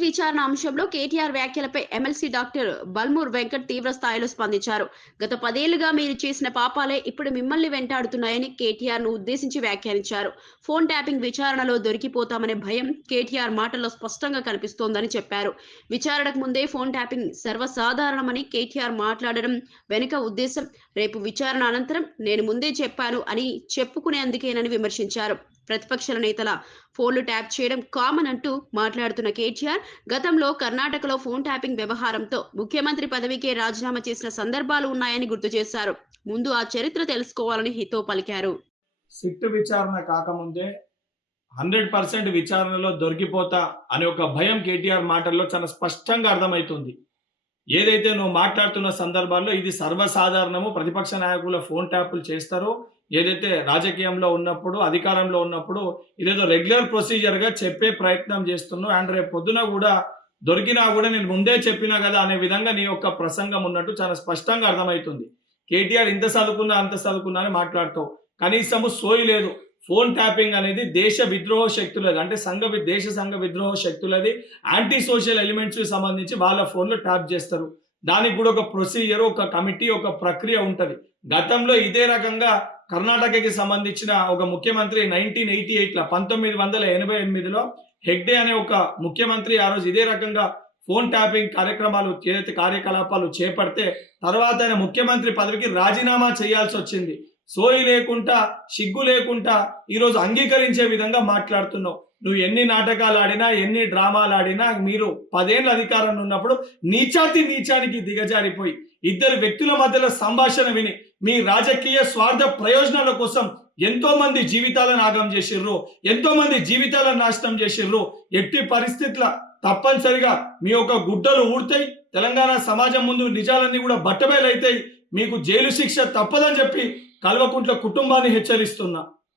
SIT విచారణ అంశంలో కేటీఆర్ వ్యాఖ్యలపై ఎమ్మెల్సీ డాక్టర్ బల్మూర్ వెంకట్ తీవ్ర స్థాయిలో స్పందించారు. గత 10 ఏళ్లుగా మీరు చేసిన పాపాలే ఇప్పుడు మిమ్మల్ని వెంటాడుతున్నాయని కేటీఆర్ ను ఉద్దేశించి వ్యాఖ్యానించారు. ఫోన్ ట్యాపింగ్ విచారణలో దొరికిపోతామనే భయం కేటీఆర్ మాటల్లో స్పష్టంగా కనిపిస్తోందని చెప్పారు. విచారణకు ముందే ఫోన్ ట్యాపింగ్ సర్వసాధారణమని కేటీఆర్ మాట్లాడడం వెనుక ఉద్దేశం రేపు విచారణ అనంతరం నేను ముందే చెప్పాను అని చెప్పుకునేందుకేనని విమర్శించారు. ప్రతిపక్షాల నేతల ఫోన్లు ట్యాప్ చేయడం కామన్ అంటూ మాట్లాడుతున్న కేటీఆర్ గతంలో కర్ణాటకలో ఫోన్ ట్యాపింగ్ వ్యవహారంతో ముఖ్యమంత్రి పదవికే రాజీనామా చేసిన సందర్భాలు ఉన్నాయని గుర్తు చేశారు. ముందు ఆ చరిత్ర తెలుసుకోవాలని హితో పలికారు. సిట్ విచారణ కాకముందే 100% విచారణలో దొరికిపోతా అనే ఒక భయం కేటీఆర్ మాటల్లో చాలా స్పష్టంగా అర్థమవుతుంది. ఏదైతే నువ్వు మాట్లాడుతున్న సందర్భాల్లో ఇది సర్వసాధారణము, ప్రతిపక్ష నాయకుల ఫోన్ ట్యాపులు చేస్తారు. ఏదైతే రాజకీయంలో ఉన్నప్పుడు, అధికారంలో ఉన్నప్పుడు ఇదేదో రెగ్యులర్ ప్రొసీజర్గా చెప్పే ప్రయత్నం చేస్తున్నావు. అండ్ రేపు పొద్దున కూడా దొరికినా కూడా నేను ముందే చెప్పినా కదా అనే విధంగా నీ యొక్క ప్రసంగం ఉన్నట్టు చాలా స్పష్టంగా అర్థమవుతుంది. కేటీఆర్ ఇంత చదువుకున్నా అంత చదువుకున్నా అని మాట్లాడతావు. కనీసము సోయి లేదు. ఫోన్ ట్యాపింగ్ అనేది దేశ విద్రోహ శక్తులది, అంటే దేశ సంఘ విద్రోహ శక్తులది. యాంటీ సోషల్ ఎలిమెంట్స్కి సంబంధించి వాళ్ళ ఫోన్లో ట్యాప్ చేస్తారు. దానికి కూడా ఒక ప్రొసీజర్, ఒక కమిటీ, ఒక ప్రక్రియ ఉంటుంది. గతంలో ఇదే రకంగా కర్ణాటకకి సంబంధించిన ఒక ముఖ్యమంత్రి 1988లో 1988లో హెగ్డే అనే ఒక ముఖ్యమంత్రి ఆ రోజు ఇదే రకంగా ఫోన్ ట్యాపింగ్ కార్యకలాపాలు చేపడితే తర్వాత ఆయన ముఖ్యమంత్రి పదవికి రాజీనామా చేయాల్సి వచ్చింది. సోయి లేకుండా, సిగ్గు లేకుండా ఈరోజు అంగీకరించే విధంగా మాట్లాడుతున్నావు. నువ్వు ఎన్ని నాటకాలు ఆడినా, ఎన్ని డ్రామాలు ఆడినా, మీరు 10 ఏళ్ళ అధికారంలో ఉన్నప్పుడు నీచానికి దిగజారిపోయి ఇద్దరు వ్యక్తుల మధ్యలో సంభాషణ విని మీ రాజకీయ స్వార్థ ప్రయోజనాల కోసం ఎంతో మంది జీవితాలను ఆగం చేసిర్రు, ఎంతో మంది జీవితాలను నాశనం చేసిర్రు. ఎట్టి పరిస్థితుల తప్పనిసరిగా మీ యొక్క గుడ్డలు ఊడతాయి. తెలంగాణ సమాజం ముందు నిజాలన్నీ కూడా బట్టబయలైతాయి. మీకు జైలు శిక్ష తప్పదని చెప్పి కల్వకుంట్ల కుటుంబాన్ని హెచ్చరిస్తున్నా.